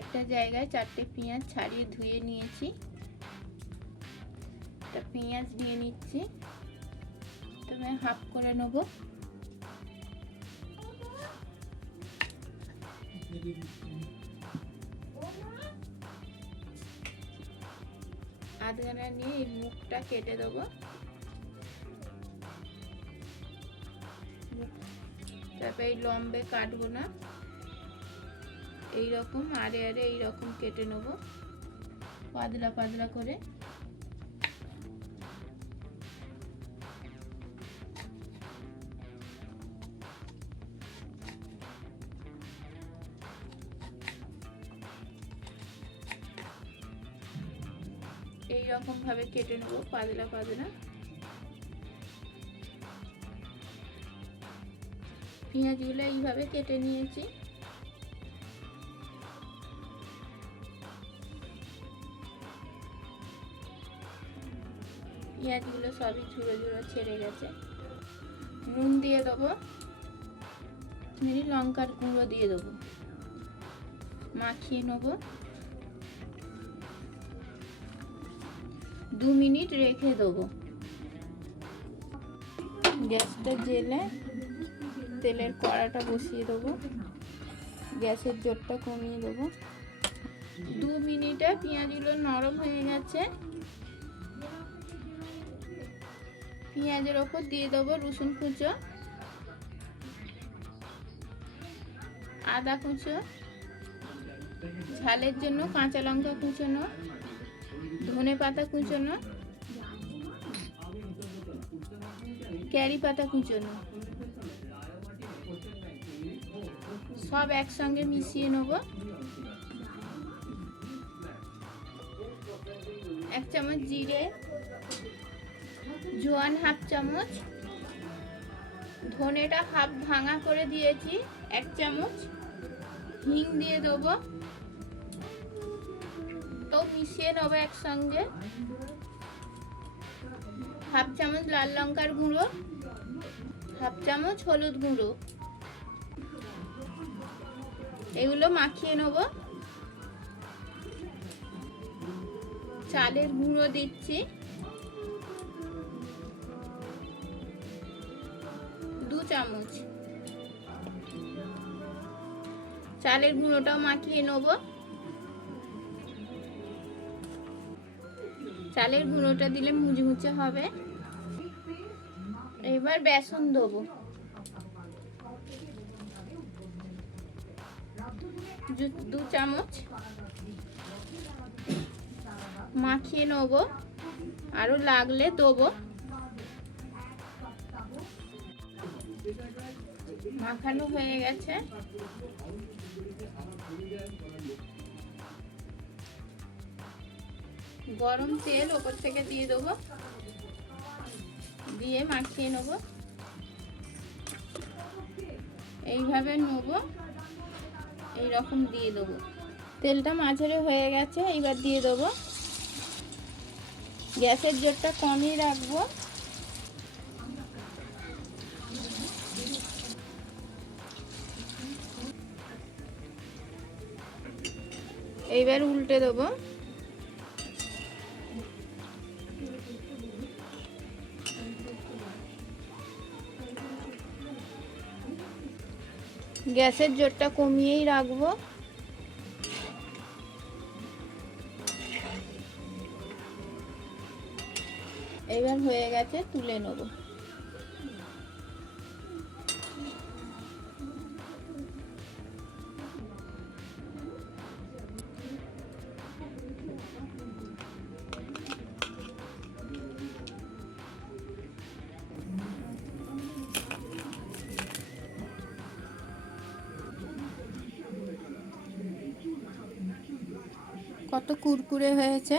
একটা জায়গায় 4টে পেঁয়াজ ছাড়িয়ে ধুয়ে নিয়েছি। একটা পেঁয়াজ দিয়ে নিচ্ছি, তবে হাফ করে নেব। আধখানা নিয়ে এই মুখটা কেটে দেবো। তারপরে এই লম্বে কাটবো না, এইরকম আড়ে আড়ে এইরকম কেটে নেব, পাতলা পাতলা করে। এইরকম ভাবে কেটে নেব পাতলা পাতলা। পেঁয়াজগুলো এইভাবে কেটে নিয়েছি। পেঁয়াজগুলো সবই ঝুড়ো ঝুড়ো ছেড়ে গেছে। নুন দিয়ে দেবো, লঙ্কার গুঁড়ো দিয়ে দেবো, মাখিয়ে নেব। 2 মিনিট রেখে দেবো। গ্যাসটা জ্বেলে তেলের কড়াটা বসিয়ে দেবো, গ্যাসের জোরটা কমিয়ে দেবো। 2 মিনিটে পেঁয়াজগুলো নরম হয়ে গেছে। পেঁয়াজের ওপর দিয়ে দেবো রসুন কুচো, আদা কুচো, ঝালের জন্য কাঁচা লঙ্কা কুচোনো, ধনে পাতা কুচোনো, কারি পাতা কুচোনো, সব একসঙ্গে মিশিয়ে নেব। 1 চামচ জিরে, জোয়ান হাফ চামচ, ধনেটা হাফ ভাঙা করে দিয়েছি 1 চামচ, হিং দিয়ে দেবো, তো মিশিয়ে নেবো একসঙ্গে। হাফ চামচ লাল লঙ্কার গুঁড়ো, হাফ চামচ হলুদ গুঁড়ো, এগুলো মাখিয়ে নেব। চালের গুঁড়ো দিচ্ছি 2 চামচ, চালের গুঁড়োটাও মাখিয়ে নেব। চালের গুঁড়োটা দিলে মুচমুচে হবে। এবার বেসন দেবো, 2 চামচ, মাখিয়ে নেব, আরো লাগলে দেবো। মাখানো হয়ে গেছে। গরম তেল ওপর থেকে দিয়ে দেবো, দিয়ে মাখিয়ে নেব। এইভাবে নেব, এইরকম দিয়ে দেবো। তেলটা মাঝারে হয়ে গেছে, এইবার দিয়ে দেবো। গ্যাসের জোরটা কমিয়ে রাখবো। এইবার উল্টে দেবো। গ্যাসের জোরটা কমিয়েই রাখবো। এবার হয়ে গেছে, তুলে নেব। কত কুরকুরে হয়েছে।